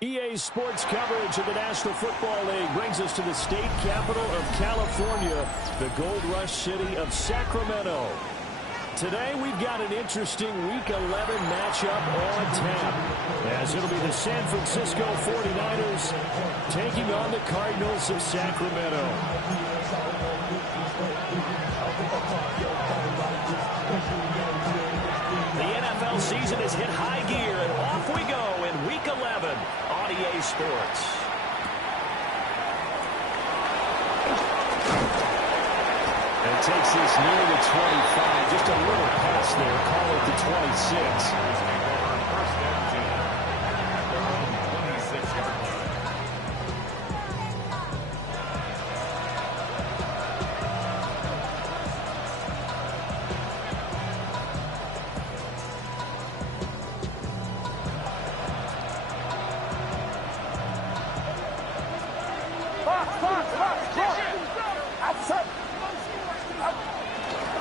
EA Sports coverage of the National Football League brings us to the state capital of California, the Gold Rush city of Sacramento. Today we've got an interesting Week 11 matchup on tap, as it'll be the San Francisco 49ers taking on the Cardinals of Sacramento. The NFL season has hit high gear, and off we go in Week 11 on EA Sports. And takes this near the 25. Just a little pass there. Call it the 26.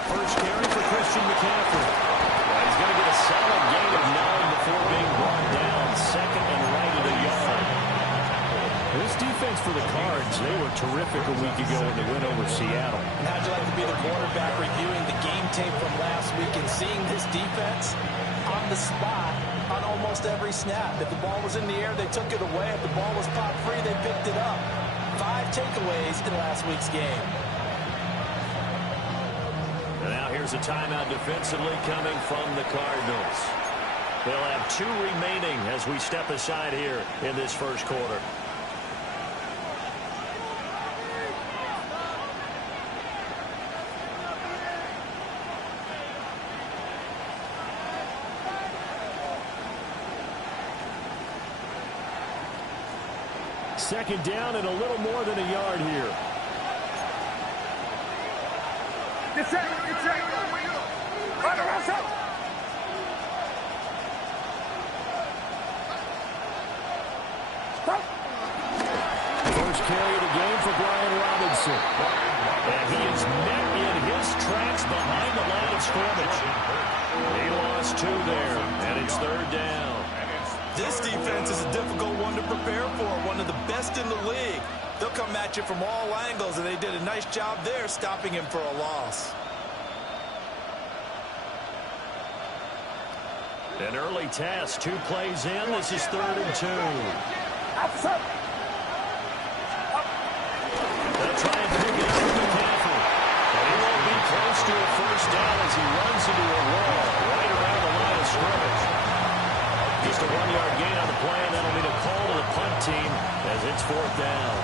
First carry for Christian McCaffrey. Well, he's going to get a solid gain of 9 before being brought down. Second and right at a yard. This defense for the Cards, they were terrific a week ago in the win over Seattle. And how'd you like to be the quarterback reviewing the game tape from last week and seeing this defense on the spot on almost every snap? If the ball was in the air, they took it away. If the ball was pop free, they picked it up. 5 takeaways in last week's game. And now here's a timeout defensively coming from the Cardinals. They'll have 2 remaining as we step aside here in this first quarter. Second down and a little more than a yard here. First carry of the game for Brian Robinson. And he is met in his tracks behind the line of scrimmage. He lost 2 there, and it's third down. This defense is a difficult one to prepare for, one of the best in the league. They'll come at you from all angles, and they did a nice job there stopping him for a loss. An early test, 2 plays in. This is 3rd and 2. They'll try and pick it up with McCaffrey. But he won't be close to a first down as he runs into a wall right around the line of scrimmage. Just a 1-yard gain on the play, and that'll be the call to the punt team as it's 4th down.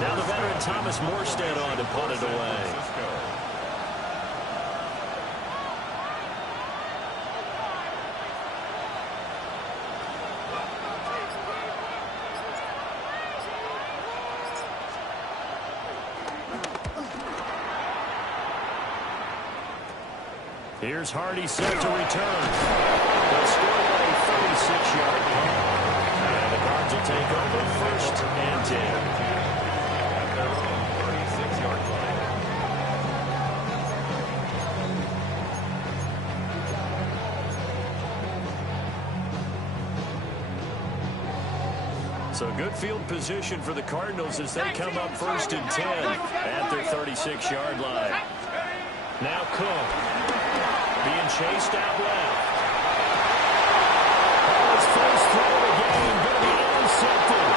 Now the veteran Thomas Morstead on to punt it away. Here's Hardy set to return. They'll score by a 36-yard punt. And the Cards will take over 1st and 10. At their own 36-yard line. So good field position for the Cardinals as they come up 1st and 10 at their 36-yard line. Now Cook. Being chased out left. His first throw of the game going to be intercepted.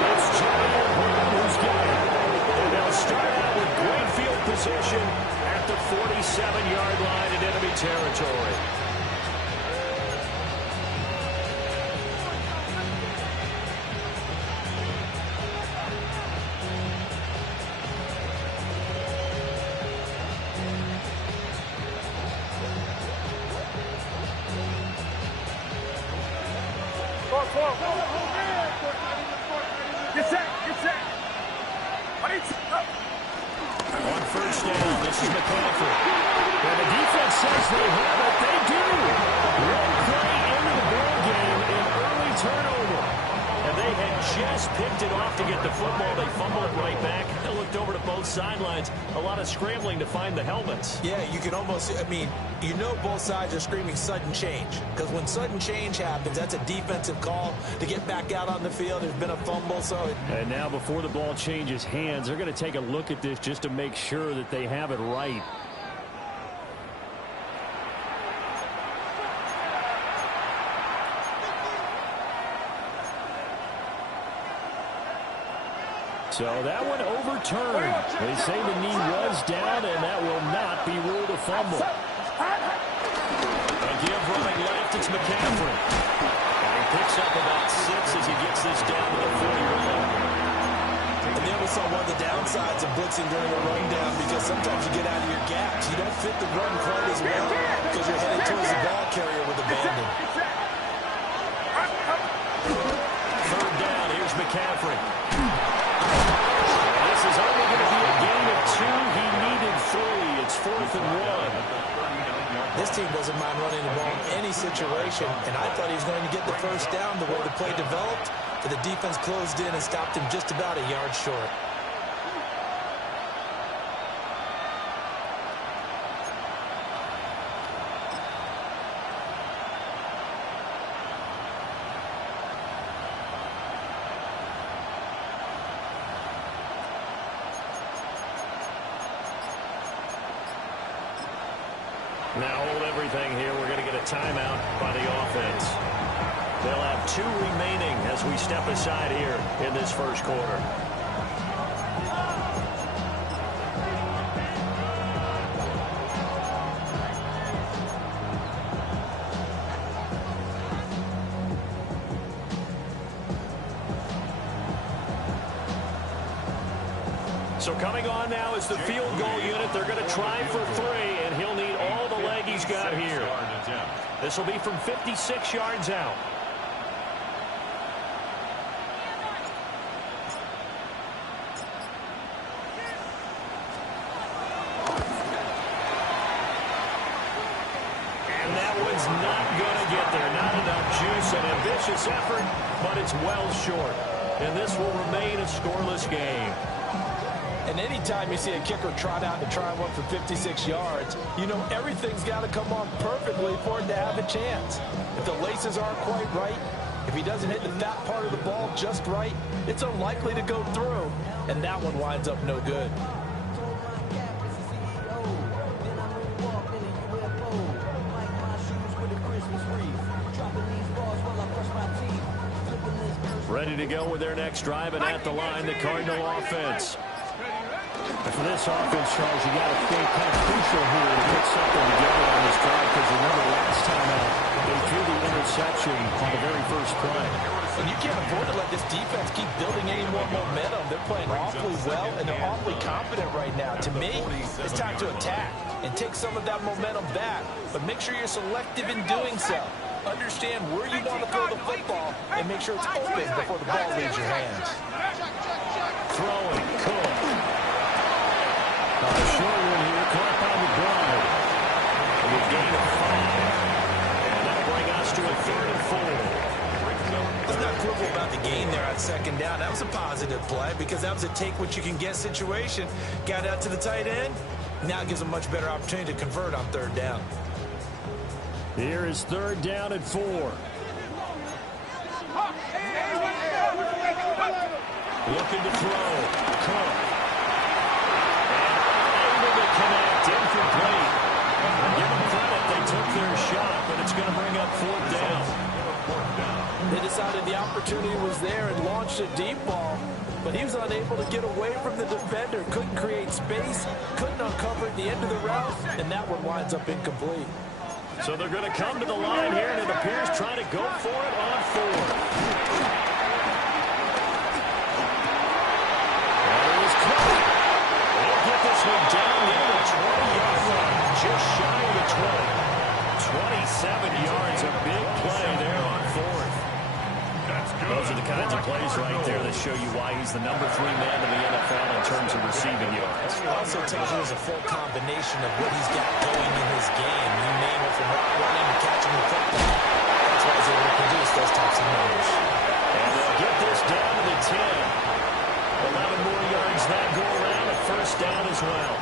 It's Jair Brown who's got it. And they'll start out with great field position at the 47-yard line in enemy territory. Get set. On first down, this is McCaffrey. And the defense says they have it. They do. One play into the ball game, an early turnover. And they had just picked it off to get the football. They fumble it right back. They looked over to both sidelines. A lot of scrambling to find the helmets. Yeah, you can almost, you know both sides are screaming sudden change. Because when sudden change happens, that's a defensive call to get back out on the field. There's been a fumble, so... And now before the ball changes hands, they're going to take a look at this just to make sure that they have it right. So that one overturned. They say the knee was down, and that will not be ruled a fumble. A give running left, it's McCaffrey. And he picks up about 6 as he gets this down to the 41. And then we saw one of the downsides of blitzing during a run down, because sometimes you get out of your gaps. You don't fit the run quite as well because you're headed towards the ball carrier with abandon. Third down, here's McCaffrey. This is only going to be a gain of 2. He needed 3. It's 4th and 1. This team doesn't mind running the ball in any situation, and I thought he was going to get the first down the way the play developed, but the defense closed in and stopped him just about a yard short. Now hold everything here. We're going to get a timeout by the offense. They'll have 2 remaining as we step aside here in this first quarter. So coming on now is the field goal unit. They're going to try for 3, and he'll need all the leg he's got here. This will be from 56 yards out. And that one's not going to get there. Not enough juice. An ambitious effort, but it's well short. And this will remain a scoreless game. And anytime you see a kicker trot out to try one for 56 yards, you know everything's got to come off perfectly for it to have a chance. If the laces aren't quite right, if he doesn't hit the fat part of the ball just right, it's unlikely to go through. And that one winds up no good. Ready to go with their next drive, and at the line, the Cardinal offense. For this offense, Charles, you got to think kind of crucial here to put something together on this drive, because remember last time out, they threw the interception on the very first play. And you can't afford to let this defense keep building any more momentum. They're playing awfully well, and they're awfully confident right now. To me, it's time to attack and take some of that momentum back, but make sure you're selective in doing so. Understand where you want to throw the football and make sure it's open before the ball leaves your hands. Throwing, Cook. A short one here, caught up on the drive. And we've gained a 5. And that'll bring us to a 3rd and 4. Let's not quibble about the gain there on second down. That was a positive play because that was a take-what-you-can-get situation. Got out to the tight end. Now it gives a much better opportunity to convert on 3rd down. Here is 3rd down at 4. Looking to throw. Cook. Connect, incomplete. Give them credit, they took their shot, but it's going to bring up 4th down. They decided the opportunity was there and launched a deep ball, but he was unable to get away from the defender, couldn't create space, couldn't uncover at the end of the route, and that one winds up incomplete. So they're going to come to the line here, and it appears trying to go for it on 4th. There is Cook. They'll get this one down near the 20-yard line, just shy of the 20. 27 yards, a big play there on 4th. Those are the kinds of plays right there that show you why he's the #3 man in the NFL in terms of receiving yards. It also tells you there's a full combination of what he's got going in his game. You name it, from running to catching the football. That's why he's able to produce those types of numbers. And they'll get this down to the 10. 11 more yards that go around, a first down as well.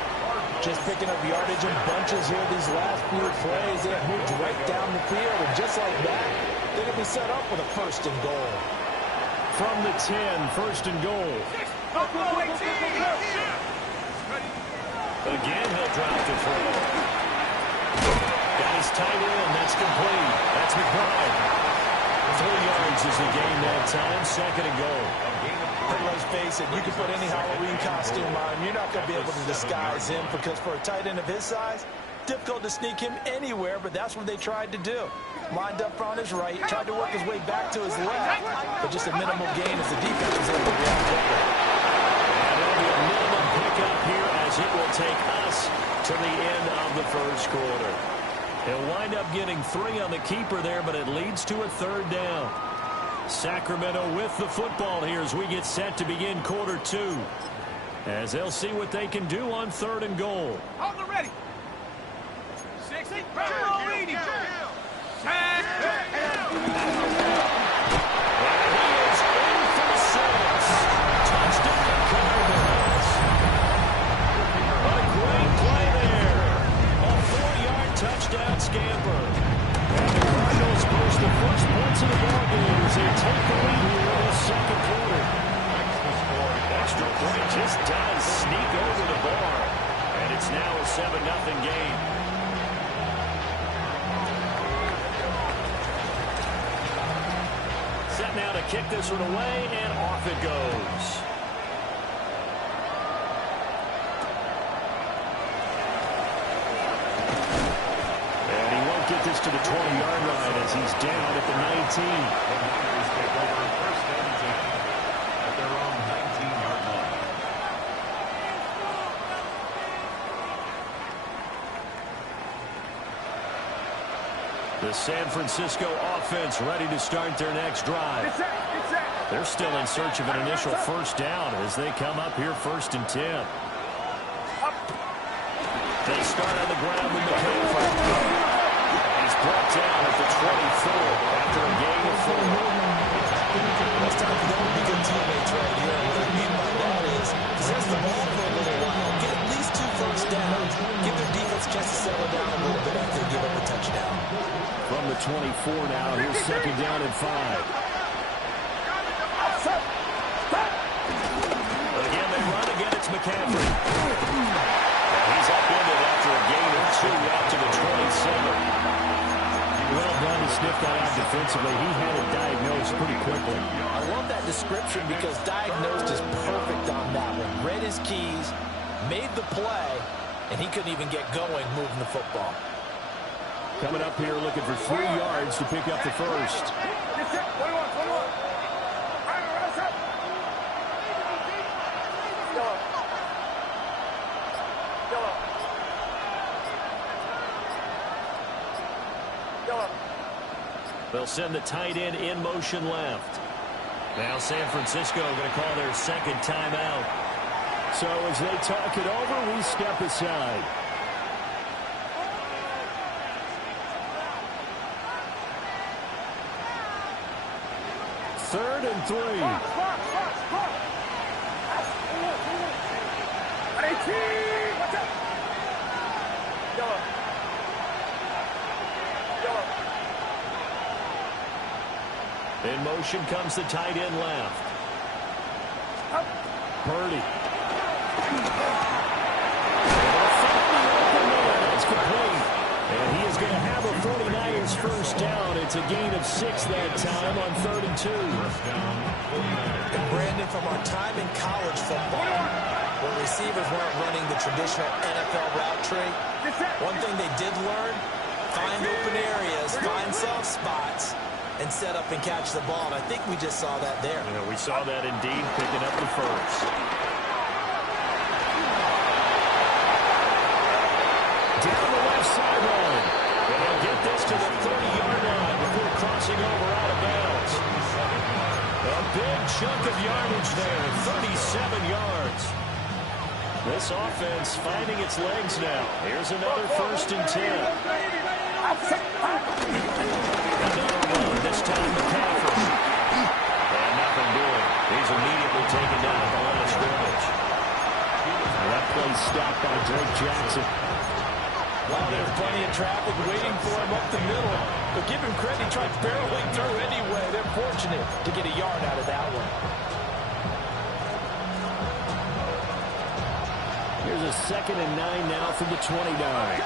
Just picking up yardage in bunches here these last few plays. They have moved right down the field, and just like that, they're going to be set up with a first and goal. From the 10, first and goal. Again, he'll drop to throw. Got his tight end. That's complete. That's McBride. 3 yards is the gain that time. Second and goal. But let's face it, you can put any Halloween costume on. You're not going to be able to disguise him, because for a tight end of his size, difficult to sneak him anywhere, but that's what they tried to do. Lined up on his right, tried to work his way back to his left, but just a minimal gain as the defense was able to react quickly. And there'll be a minimum pickup here as it will take us to the end of the first quarter. He'll wind up getting 3 on the keeper there, but it leads to a third down. Sacramento with the football here as we get set to begin quarter 2. As they'll see what they can do on third and goal. Hold it ready. 60. Touchdown scamper. And the Cardinals post the first points of the ballgame as they take the lead here in the second quarter. Extra point just does sneak over the bar. And it's now a 7-0 game. Set now to kick this one away, and off it goes. Get this to the 20-yard line as he's down at the 19. The Niners take over first and 10 at their own 19-yard line. The San Francisco offense ready to start their next drive. They're still in search of an initial first down as they come up here first and 10. They start on the ground with McCaffrey. Brought down at the 24 after a gain of 4. It's time for them to be good teammates right here. And what I mean by that is possess the ball for a little while, get at least 2 first downs, give their defense a chance to settle down a little bit after they give up a touchdown. From the 24 now, here's second down and 5. Again, they run again. It's McCaffrey. And he's upended after a gain of 2 out to the 27. Well done to sniff that out defensively. He had it diagnosed pretty quickly. I love that description because diagnosed is perfect on that one. Read his keys, made the play, and he couldn't even get going moving the football. Coming up here looking for 3 yards to pick up the first. They'll send the tight end in motion left. Now San Francisco going to call their second timeout. So as they talk it over, we step aside. Third and 3. In motion comes the tight end left. Purdy. That's complete. And he is going to have a 49ers first down. It's a gain of 6 that time on 3rd and 2. And Brandon, from our time in college football, where receivers weren't running the traditional NFL route tree, one thing they did learn, find open areas, find soft spots, and set up and catch the ball. And I think we just saw that there. Yeah, we saw that indeed, picking up the first. Down the left sideline. And they'll get this to the 30-yard line before crossing over out of bounds. A big chunk of yardage there, 37 yards. This offense finding its legs now. Here's another 1st and 10. Another one, this time McCaffrey. And nothing doing. He's immediately taken down at the line of scrimmage. That play stopped by Drake Jackson. Well, there's plenty of traffic waiting for him up the middle. But give him credit, he tried barreling through anyway. They're fortunate to get a yard out of that one. Here's a 2nd and 9 now from the 29.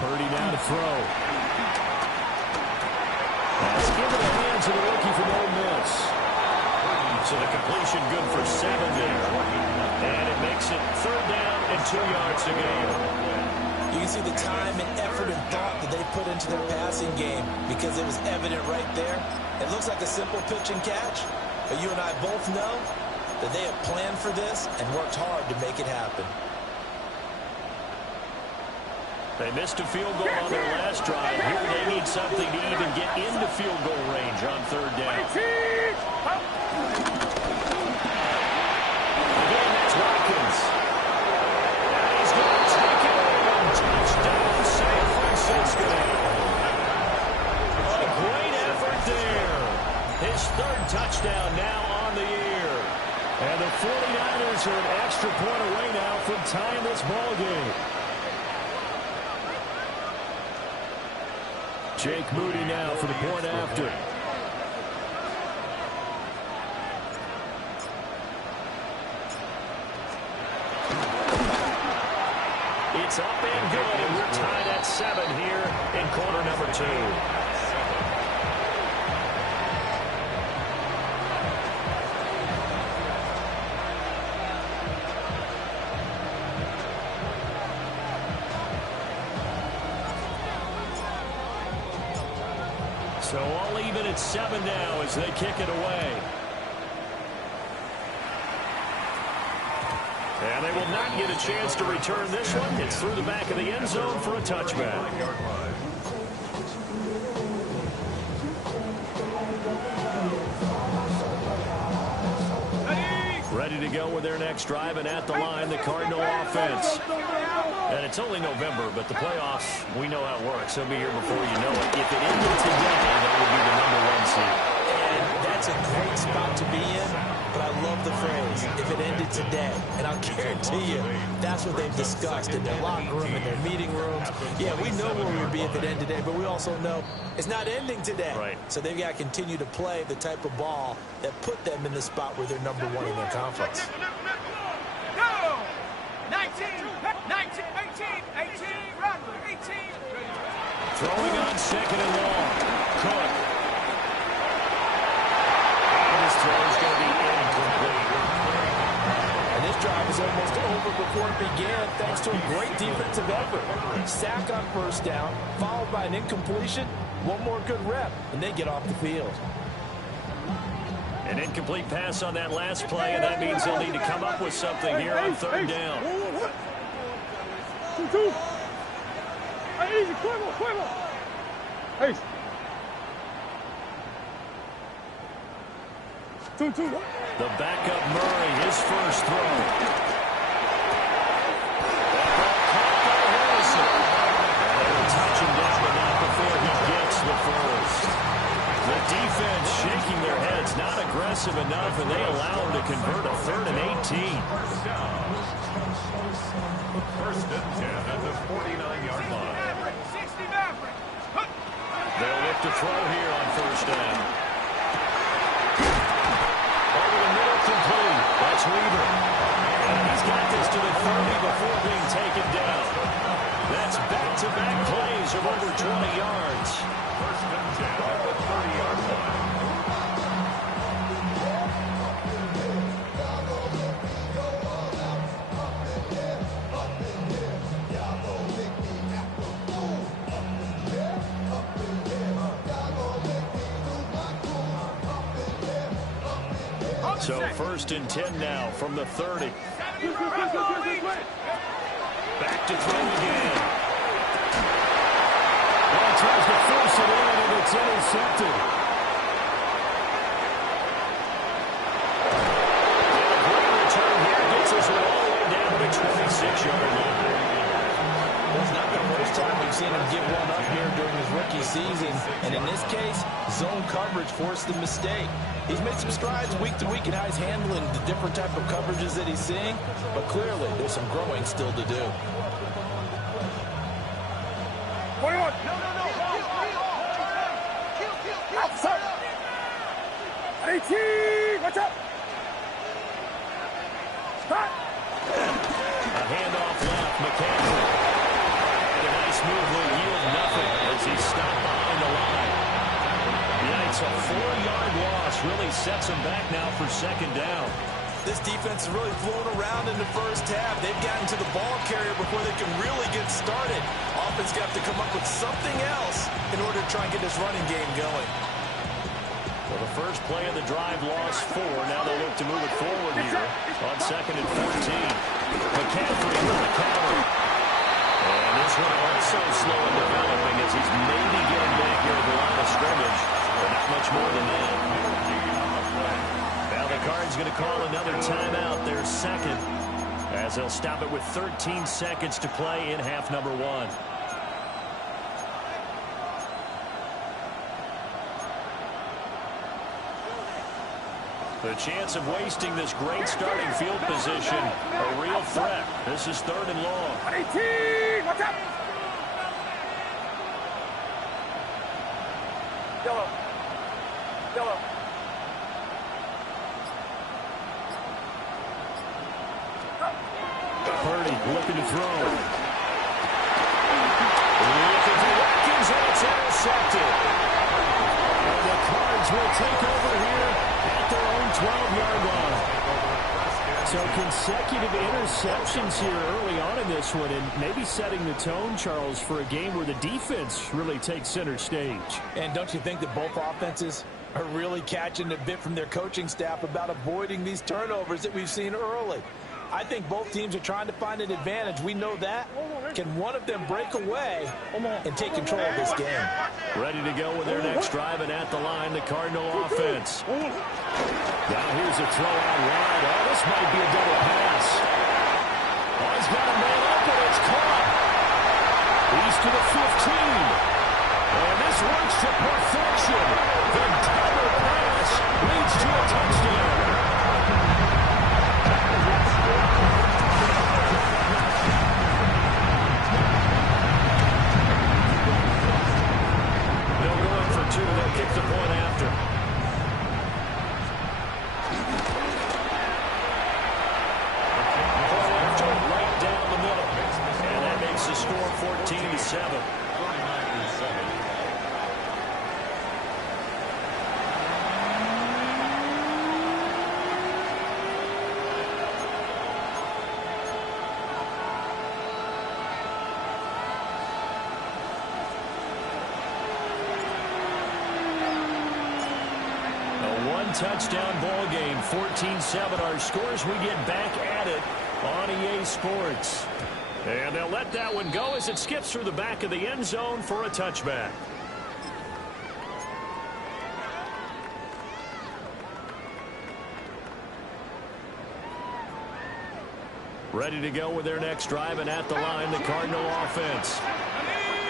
Purdy now to throw. That's given the hands of the rookie from Ole Miss. So the completion good for 7 there. And it makes it 3rd down and 2 yards to gain. You can see the time and effort and thought that they put into their passing game because it was evident right there. It looks like a simple pitch and catch, but you and I both know that they have planned for this and worked hard to make it happen. They missed a field goal on their last drive. Here they need something to even get into field goal range on 3rd down. Again, that's Watkins. And he's going to take it in. Touchdown, San Francisco. A great effort there. His 3rd touchdown now on the year. And the 49ers are an extra point away now from tying this ball game. Jake Moody now for the point after. It's up and good, and we're tied at 7 here in quarter number 2. So all even at 7 now as they kick it away. And they will not get a chance to return this one. It's through the back of the end zone for a touchback. Ready to go with their next drive, and at the line, the Cardinal offense. And it's only November, but the playoffs, we know how it works. They'll be here before you know it. If it ended today, that would be the #1 seed. And that's a great spot to be in, but I love the phrase, if it ended today. And I'll guarantee you, that's what they've discussed in their locker room, in their meeting rooms. Yeah, we know where we would be if it ended today, but we also know it's not ending today. Right. So they've got to continue to play the type of ball that put them in the spot where they're #1 in their conference. Go! 19, 19, 18, 18, run, 18. Throwing on 2nd and long. Cook. And his throw is going to be incomplete. And this drive is almost over before it began thanks to a great defensive effort. Sack on 1st down, followed by an incompletion. One more good rep, and they get off the field. An incomplete pass on that last play, and that means they'll need to come up with something here on 3rd down. 2-2. Hey, easy, Cuervo. Hey. 2-2. The backup Murray, his first throw. That ball caught by Harrison. And they will touch him down, but not before he gets the first. The defense shaking their heads, not aggressive enough, and they allow him to convert a 3rd and 18. 1st and 10 at the 49-yard line. They'll look to throw here on 1st down. Over the middle, complete. That's Weaver. And he's got this to the 30 before being taken down. That's back-to-back plays of over 20 yards. 1st and 10 at the 30-yard line. So 1st and 10 now from the 30. Back to throw again. Well, tries to force it in, and it's intercepted. And a great return here gets us all the way down to the 26-yard line. Well, it's not the first time we've seen him give one up here during his rookie season. And in this case, zone coverage forced the mistake. He's made some strides week to week in how he's handling the different type of coverages that he's seeing. But clearly, there's some growing still to do. 21. Outside. 18. Watch out. Stop. A handoff left. McCaffrey. And a nice move will yield nothing as he's stopped behind the line. Yikes, a 4-yard loss really sets him back now for 2nd down. This defense has really flown around in the first half. They've gotten to the ball carrier before they can really get started. Offense got to come up with something else in order to try and get this running game going. Well, the first play of the drive lost 4. Now they'll look to move it forward here on 2nd and 14. McCaffrey with the cover. And this one also slow in developing as he's maybe getting back here at the line of scrimmage, but not much more than that. Now the Cards going to call another timeout, their 2nd, as they'll stop it with 13 seconds to play in half number 1. The chance of wasting this great starting field position, a real threat. This is 3rd and long. 18. Watch out. Yellow. Yellow. Purdy looking to throw. Looking for Watkins, and it's intercepted. And the Cards will take over here at their own 12-yard line. So consecutive interceptions here early on in this one, and maybe setting the tone, Charles, for a game where the defense really takes center stage. And don't you think that both offenses are really catching a bit from their coaching staff about avoiding these turnovers that we've seen early? I think both teams are trying to find an advantage. We know that. Can one of them break away and take control of this game? Ready to go with their next drive, and at the line, the Cardinal offense. Now here's a throw out wide. Oh, this might be a double pass. Oh, he's got a man open. It's caught. He's to the 15. And this works to perfection. The double pass leads to a touchdown. They'll kick the point after. Right down the middle. And that makes the score 14-7. 49-7. Touchdown ball game, 14-7 our scores. We get back at it on EA Sports. And they'll let that one go as it skips through the back of the end zone for a touchback. Ready to go with their next drive, and at the line, the Cardinal offense.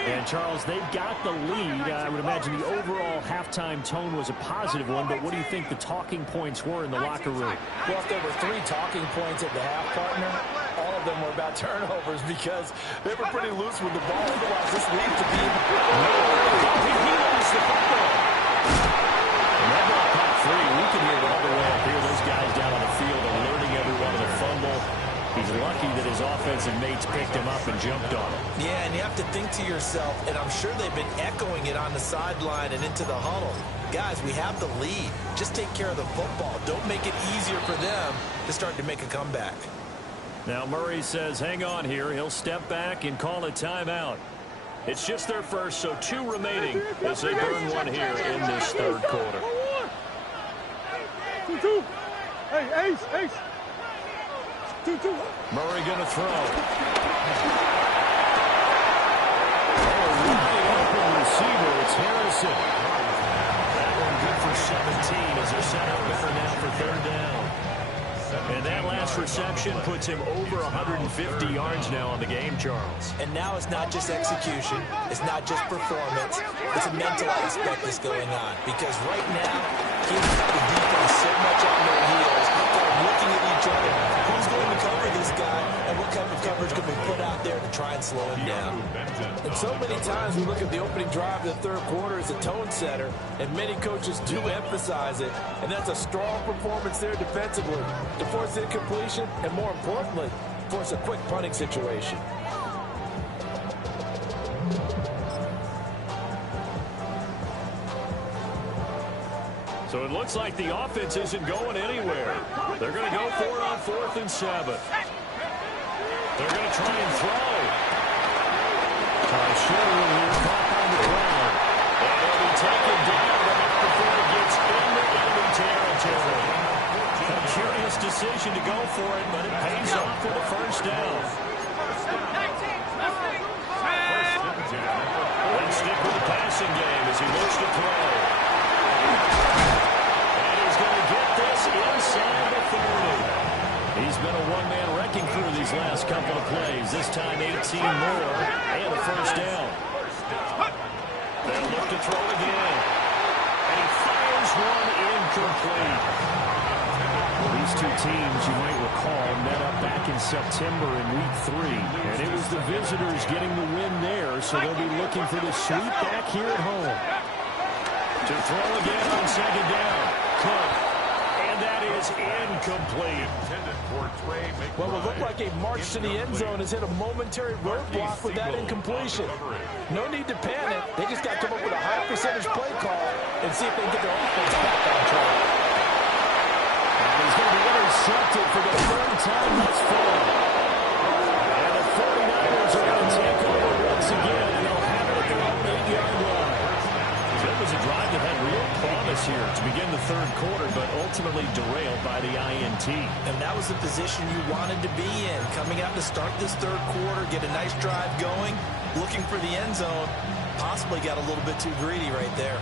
And, Charles, they've got the lead. I would imagine the overall halftime tone was a positive one, but what do you think the talking points were in the locker room? Well, if there were 3 talking points at the half, partner, all of them were about turnovers because they were pretty loose with the ball. Otherwise, this leads to be... He lost the football. And that ball caught free. We can hear it all the way up here. Those guys down on the field alerting everyone of the fumble. He's lucky that his offensive mates picked him up and jumped on him. Yeah, and you have to think to yourself, and I'm sure they've been echoing it on the sideline and into the huddle. Guys, we have the lead. Just take care of the football. Don't make it easier for them to start to make a comeback. Now Murray says, hang on here. He'll step back and call a timeout. It's just their first, so 2 remaining as they burn one here in this third quarter. 2. Hey, ace, ace. 2-2. Murray going to throw. Wide open receiver. It's Harrison. That one good for 17 as they're set up better now for third down. And that last reception puts him over 150 yards now on the game, Charles. And now it's not just execution. It's not just performance. It's a mental aspect that's going on. Because right now, he's got the defense so much on their heels. They're looking at each other. Who's going to cover this guy? And what kind of coverage can we put out there to try and slow him down? And so many times we look at the opening drive of the third quarter as a tone setter, and many coaches do emphasize it. And that's a strong performance there defensively to force incompletion and, more importantly, force a quick punting situation. So it looks like the offense isn't going anywhere. They're going to go for it on 4th and 7. They're going to try and throw. Sherwood here caught on the ground. And he'll be taken down right before he gets into enemy territory. A curious decision to go for it, but it pays off for the first down. Let's stick with the passing game as he looks to throw. And he's going to get this inside the 30. He's been a one-man wrecking crew these last couple of plays. This time 18 more and a first down. They'll look to throw again. And he fires one incomplete. These two teams, you might recall, met up back in September in Week 3. And it was the visitors getting the win there, so they'll be looking for the sweep back here at home. To throw again on second down. Cook. And that is incomplete. Well, it looked like a march to the end zone has hit a momentary roadblock with that incompletion. No need to panic. They just got to come up with a high percentage play call and see if they can get their offense back on track. And he's going to be intercepted for the third time thus far. And the 49ers are going to take over once again, and they'll have it at their own 8-yard line. It was a drive that had real promise here to begin the third quarter, but ultimately derailed by the INT. And that was the position you wanted to be in. Coming out to start this third quarter, get a nice drive going, looking for the end zone. Possibly got a little bit too greedy right there.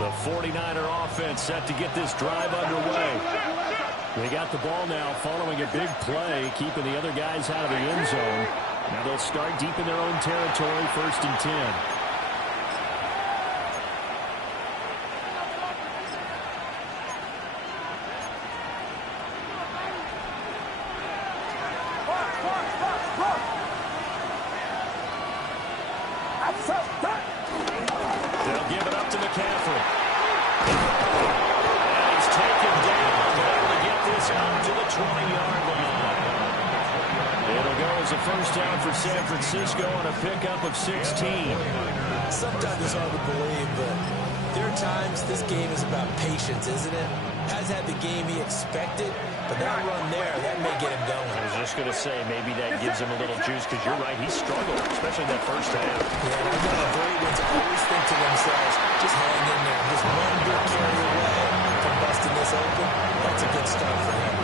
The 49er offense set to get this drive underway. They got the ball now following a big play, keeping the other guys out of the end zone. Now they'll start deep in their own territory, 1st and 10. They'll give it up to McCaffrey. And he's taken down, able to get this up to the 20-yard line. It'll go as a first down for San Francisco on a pickup of 16. Sometimes it's hard to believe, but there are times this game is about patience, isn't it? Has had the game he expected, but that run there, that may get him going. I was just going to say, maybe that gives him a little juice, because you're right, he struggled, especially that first half. Yeah, and I know the Ravens always think to themselves, just hang in there. Just one good carry away from busting this open. That's a good start for him.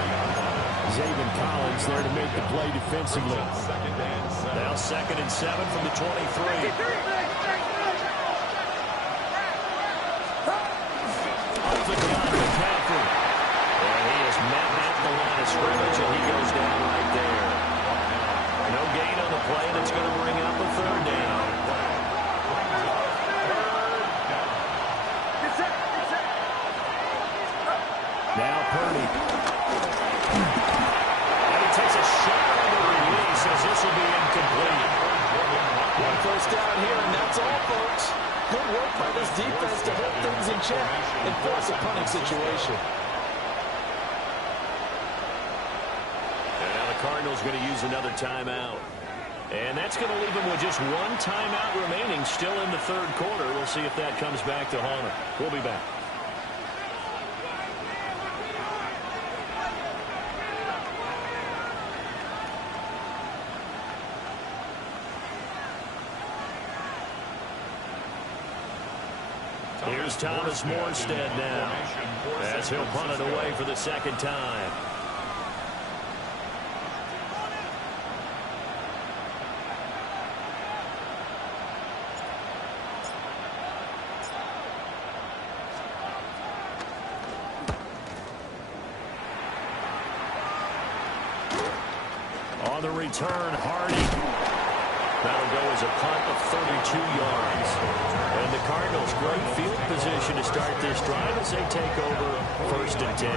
Zaven Collins there to make the play defensively. Now 2nd and 7 from the 23. Off the gun, McCaffrey. And he is met at the line of scrimmage, and he goes down right there. No gain on the play, and it's going to bring up a third down. Now Purdy. And he takes a shot on the release as this will be incomplete. One first down here, and that's all, folks. Good work by this defense to hold things in check and force a punting situation. And now the Cardinals going to use another timeout. And that's going to leave them with just one timeout remaining still in the third quarter. We'll see if that comes back to haunt them. We'll be back. Here's Thomas Morstead now, as he'll punt it away for the second time. On the return, Hardy. That'll go as a punt of 32 yards. And the Cardinals, great field position to start this drive as they take over 1st and 10.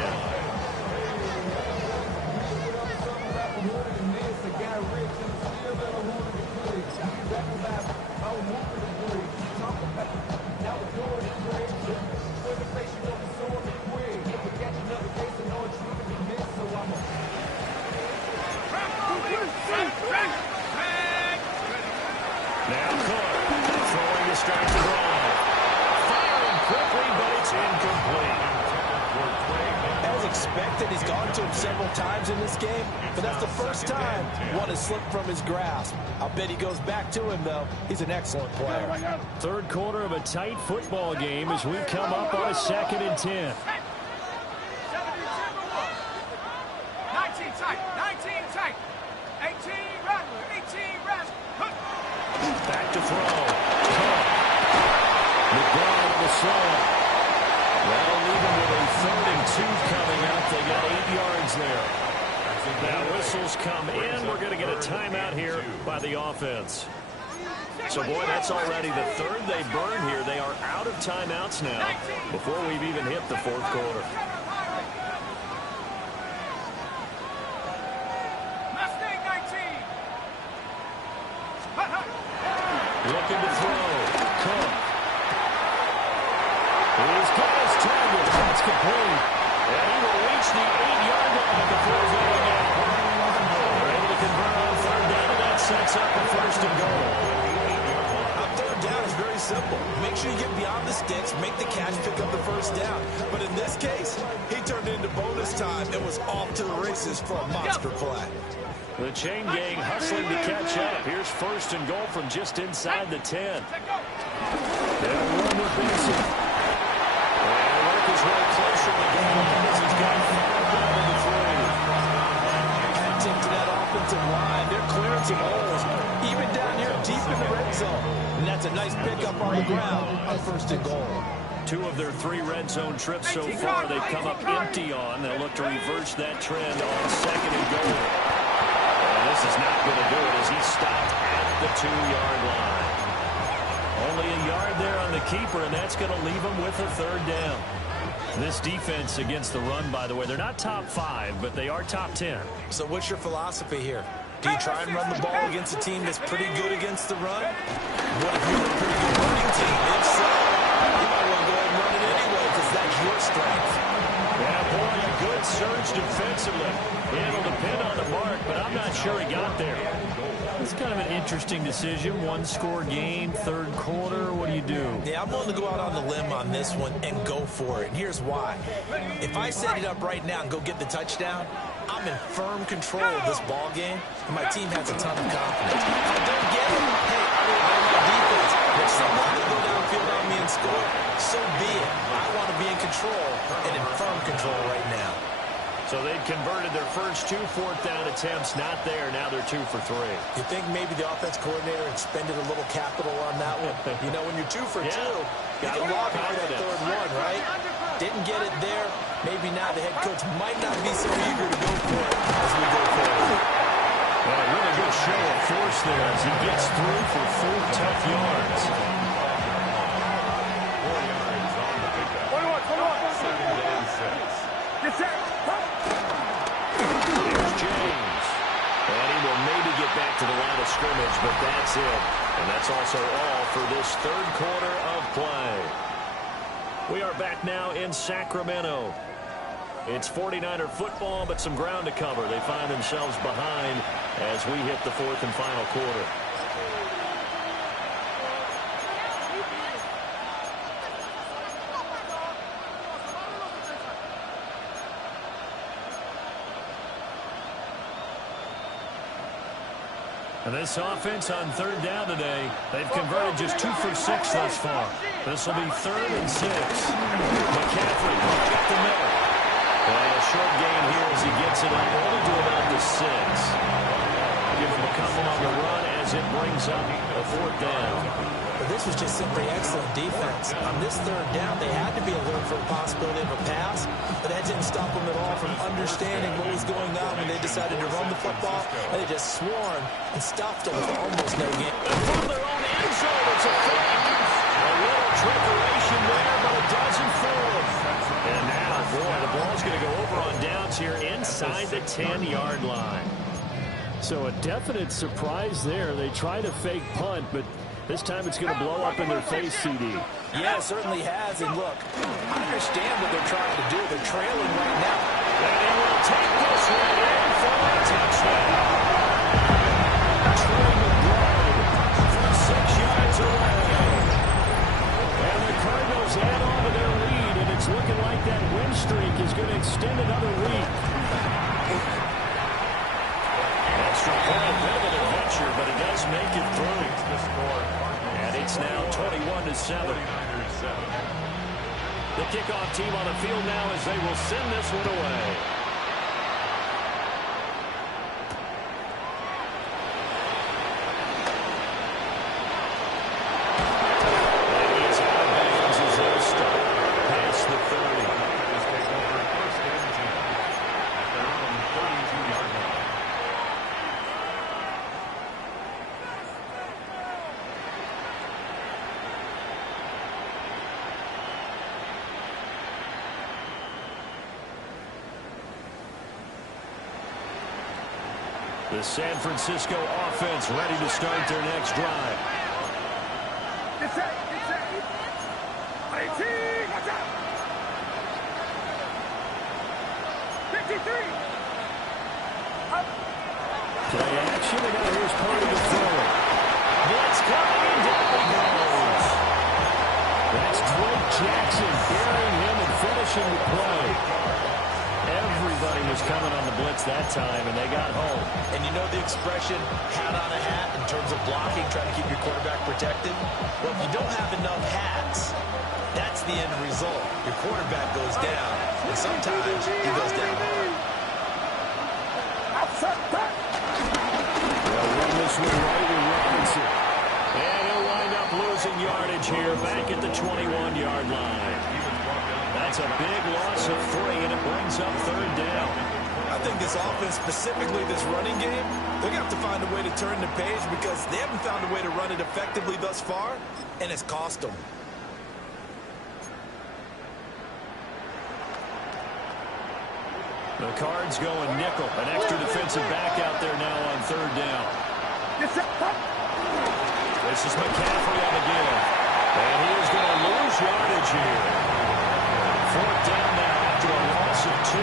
Now Cook throwing a strike to drive. Firing quickly, but it's incomplete. As expected, he's gone to him several times in this game, but that's the first time one has slipped from his grasp. I'll bet he goes back to him, though. He's an excellent player. Third quarter of a tight football game as we come up on a 2nd and 10. 19 tight, 19 tight. 18 run, 18 run. Back to throw. McBride on the slant. That'll leave him with a 3rd and 2 coming up. They got 8 yards there. Now whistles come in. We're going to get a timeout here by the offense. So, boy, that's already the 3rd they burn here. They are out of timeouts now before we've even hit the 4th quarter. Looking to throw. Cook. He's got his target. That's complete. And he will reach the 8-yard line before going out. They're able to convert on 3rd down, and that sets up a 1st and goal. On 3rd down is very simple. Make sure you get beyond the sticks, make the catch, pick up the 1st down. But in this case, he turned it into bonus time and was off to the races for a monster play. The chain gang hustling to catch up. Here's 1st and goal from just inside the 10. They'll run with Benson. And work his way closer to goal as he's got 5 down in the 3. Tip to that offensive line. They're clearing some holes, even down here deep in the red zone. And that's a nice pickup on the ground on 1st and goal. 2 of their 3 red zone trips so far they've come up empty on. They'll look to reverse that trend on 2nd and goal. This is not going to do it as he stopped at the 2-yard line. Only a yard there on the keeper, and that's going to leave him with a 3rd down. This defense against the run, by the way, they're not top 5, but they are top 10. So what's your philosophy here? Do you try and run the ball against a team that's pretty good against the run? What if you're a pretty good running team? If so, you might want to go ahead and run it anyway because that's your strength. Yeah, boy, a good surge defensively. It'll depend on the mark, but I'm not sure he got there. It's kind of an interesting decision. 1-score game, 3rd quarter. What do you do? Yeah, I'm willing to go out on the limb on this one and go for it. And here's why. If I set it up right now and go get the touchdown, I'm in firm control of this ball game, and my team has a ton of confidence. If I don't get it, hey, I rely on my defense. If someone can go downfield on me and score, so be it. I want to be in control and in firm control right now. So they'd converted their first 2 4th-down attempts. Not there. Now they're 2 for 3. You think maybe the offense coordinator expended a little capital on that one? You know, when you're 2 for 2, you can log for that 3rd one, right? Didn't get it there. Maybe now the head coach might not be so eager to go for it as we go forward. Well, a really good show of force there as he gets through for 4 tough yards. 4 yards on the pickup. 2nd and 6. Get set. Here's James. And he will maybe get back to the line of scrimmage, but that's it. And that's also all for this 3rd quarter of play. We are back now in Sacramento. It's 49er football, but some ground to cover. They find themselves behind as we hit the 4th and final quarter. And this offense on third down today, they've converted just 2 for 6 thus far. This will be 3rd and 6. McCaffrey right up the middle. And a short gain here as he gets it up only to about the 6. Give him a couple on the run as it brings up a 4th down. But this was just simply excellent defense. On this 3rd down, they had to be alert for a possibility of a pass, but that didn't stop them at all from understanding what was going on when they decided to run the football. They just swarmed and stopped them for almost no gain. From their own end zone, it's a fake. A little preparation there, but it doesn't fool. And now, boy, the ball's going to go over on downs here inside the 10-yard line. So a definite surprise there. They tried a fake punt, but this time it's going to blow up in their face, CD. Yeah, it certainly has. And look, I understand what they're trying to do. They're trailing right now. And they will take this one in for a touchdown. Trey McBride from 6 yards away. And the Cardinals add on to their lead, and it's looking like that win streak is going to extend another week. Extra point, bit of an adventure, but it does make it through. And it's now 21-7. The kickoff team on the field now as they will send this one away. And he is out of bounds as they'll start past the 30. Take over 1st and 10 at their own 32-yard line. The San Francisco offense ready to start their next drive. Get set, get set. 18, watch out. 53. Play action, and now here's Purdy to throw it. Blitz coming, and down he goes. That's Drake Jackson burying him and finishing the play. Everybody was coming on the blitz that time, and they got home. And you know the expression, hat on a hat, in terms of blocking, trying to keep your quarterback protected? Well, if you don't have enough hats, that's the end result. Your quarterback goes down, and sometimes he goes down hard. They'll run this one right with Robinson. And he'll wind up losing yardage here back at the 21-yard line. That's a big loss of 3, and it brings up 3rd down. I think this offense, specifically this running game, they're going to have to find a way to turn the page because they haven't found a way to run it effectively thus far, and it's cost them. The Cards going nickel. An extra defensive back out there now on 3rd down. This is McCaffrey on the give. And he is going to lose yardage here. 4th down now after a loss of 2.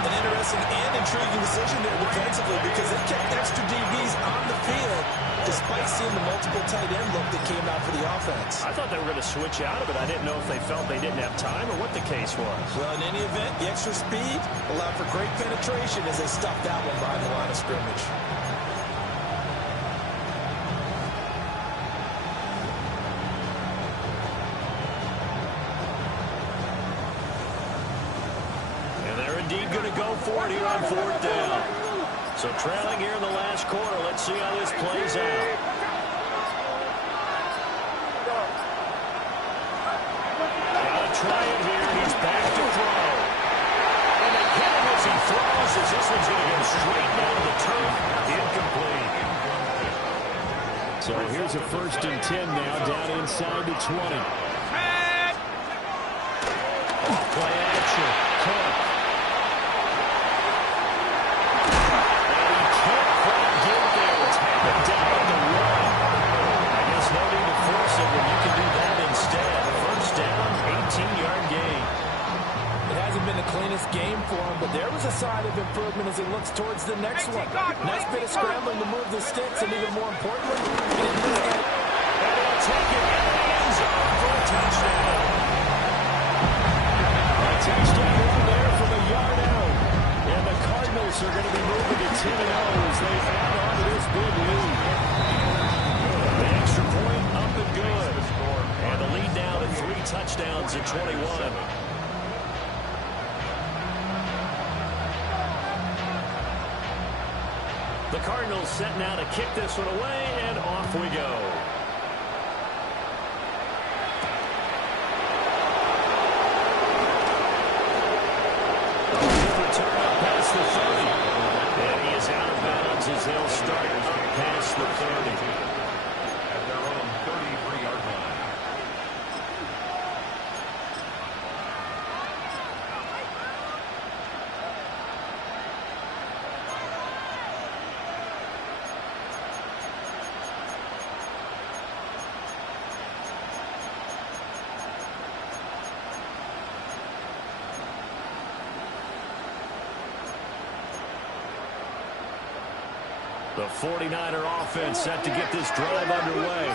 An interesting and intriguing decision there defensively because they kept extra DBs on the field despite seeing the multiple tight end look that came out for the offense. I thought they were going to switch out of it. I didn't know if they felt they didn't have time or what the case was. Well, in any event, the extra speed allowed for great penetration as they stuffed that one behind the line of scrimmage. Going to go for it here on 4th down. So trailing here in the last quarter. Let's see how this plays out. Gotta try it here. He's back to throw. And they hit him as he throws as this one's going to go straight down the turf. Incomplete. So here's a 1st and 10 now down inside the 20. Play action. Kemp. Game for him, but there was a sign of improvement as he looks towards the next one. Nice bit of scrambling to move the sticks, and even more importantly, he didn't lose any. And they'll take it in the end zone for a touchdown. A touchdown run there from a yard out. And the Cardinals Cardinals are going to be moving to 10-0 as they add on to this big lead. The extra point up and good. And the lead now to 3 touchdowns at 21. The Cardinals set now to kick this one away, and off we go. Return up past the 30. And he is out of bounds as they'll start up past the 30. At their own 33-yard line. The 49er offense set to get this drive underway.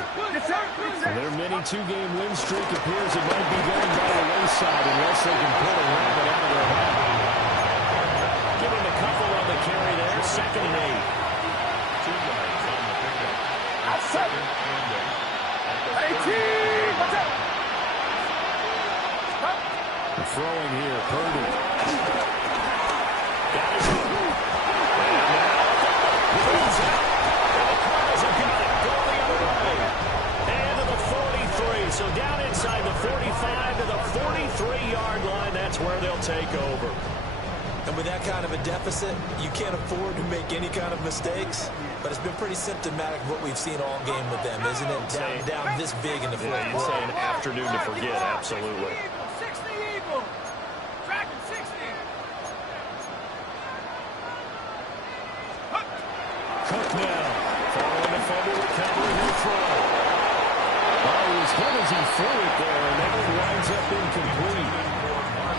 Their mini 2-game win streak appears it might be going by the wayside unless they can pull a rabbit out of their hat. Give him a couple on the carry there. 2nd and 8. 2 yards on the pickup. Outside. 18. Watch out. Throwing here, Purdy. Got his So down inside the 45 to the 43-yard line. That's where they'll take over. And with that kind of a deficit, you can't afford to make any kind of mistakes. But it's been pretty symptomatic of what we've seen all game with them, isn't it? Down this big in the fourth quarter. You'd say an afternoon to forget, absolutely. 60 Eagle. Tracking 60. Cook now. Following the fumble recovery, he'll throw. As hard as he threw it there, and that one winds up incomplete.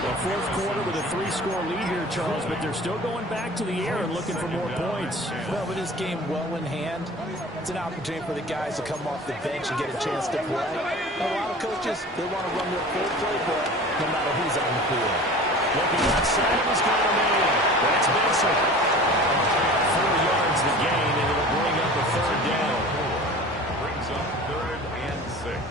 The fourth quarter with a 3-score lead here, Charles, but they're still going back to the air and looking for more points. Well, with this game well in hand, it's an opportunity for the guys to come off the bench and get a chance to play. A lot of coaches, they want to run their full playbook no matter who's on the field. Looking outside, he's got him in. That's Benson. 4 yards the gain, and it'll bring up a 3rd down. Brings up 3rd and 6.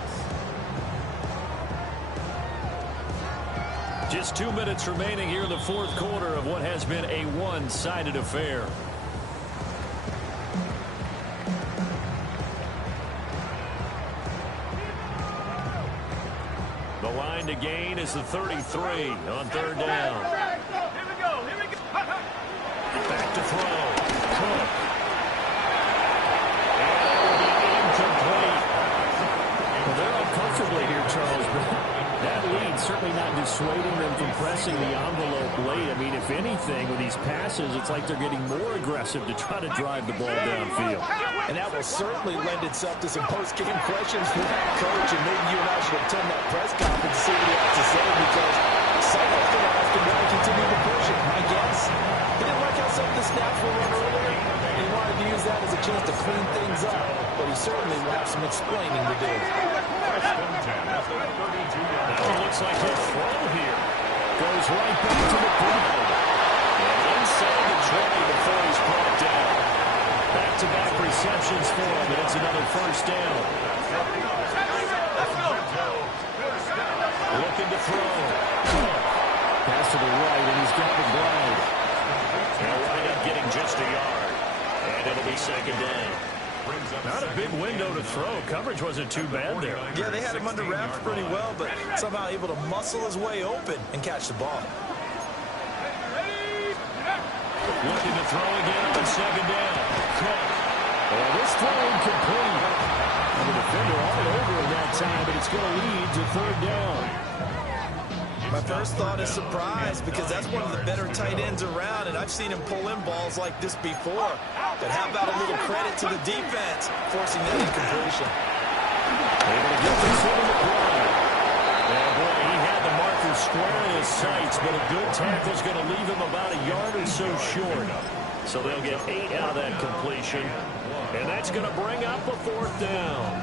Just 2 minutes remaining here in the fourth quarter of what has been a one-sided affair. The line to gain is the 33 on 3rd down. Here we go. Here we go. Back to throw. Cook. And it will be incomplete. Well, they're up comfortably here, Charles, but that lead certainly not dissuading them from pressing the envelope late. I mean, if anything, with these passes, it's like they're getting more aggressive to try to drive the ball downfield. And that will certainly lend itself to some post-game questions for that coach, and maybe you and I should attend that press conference and see what he has to say, because someone's going to ask him why he continued to push it. My guess, he didn't like how some of the snaps were run earlier. He wanted to use that as a chance to clean things up, but he certainly will have some explaining to do. Now it looks like he'll throw here. Goes right back to McBride. And inside the 20 before he's brought down. Back-to-back receptions for him, and it's another 1st down. Looking to throw. Pass to the right, and he's got McBride. He'll wind up getting just a yard. And it'll be 2nd down. Not a big window to throw. Coverage wasn't too bad there. Yeah, they had him under wraps pretty well, but somehow able to muscle his way open and catch the ball. Looking to throw again on 2nd down. Cook. Oh, this throw incomplete. And the defender all over in that time, but it's going to lead to 3rd down. My first thought is surprise, because that's one of the better tight ends around, and I've seen him pull in balls like this before. But how about a little credit to the defense, forcing that incompletion? Able to get this one to McBride. Yeah, boy, he had the marker square in his sights, but a good tackle's going to leave him about a yard or so short. So they'll get 8 out of that completion, and that's going to bring up a 4th down.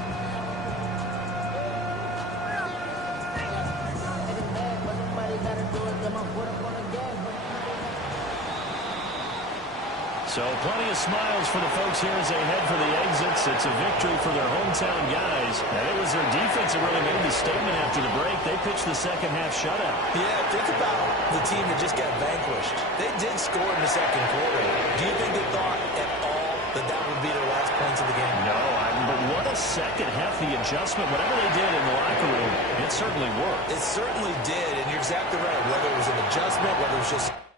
So plenty of smiles for the folks here as they head for the exits. It's a victory for their hometown guys. And it was their defense that really made the statement after the break. They pitched the second half shutout. Yeah, think about the team that just got vanquished. They did score in the second quarter. Do you think they thought at all that that would be their last points of the game? No, but what a second half. The adjustment, whatever they did in the locker room, it certainly worked. It certainly did, and you're exactly right. Whether it was an adjustment, whether it was just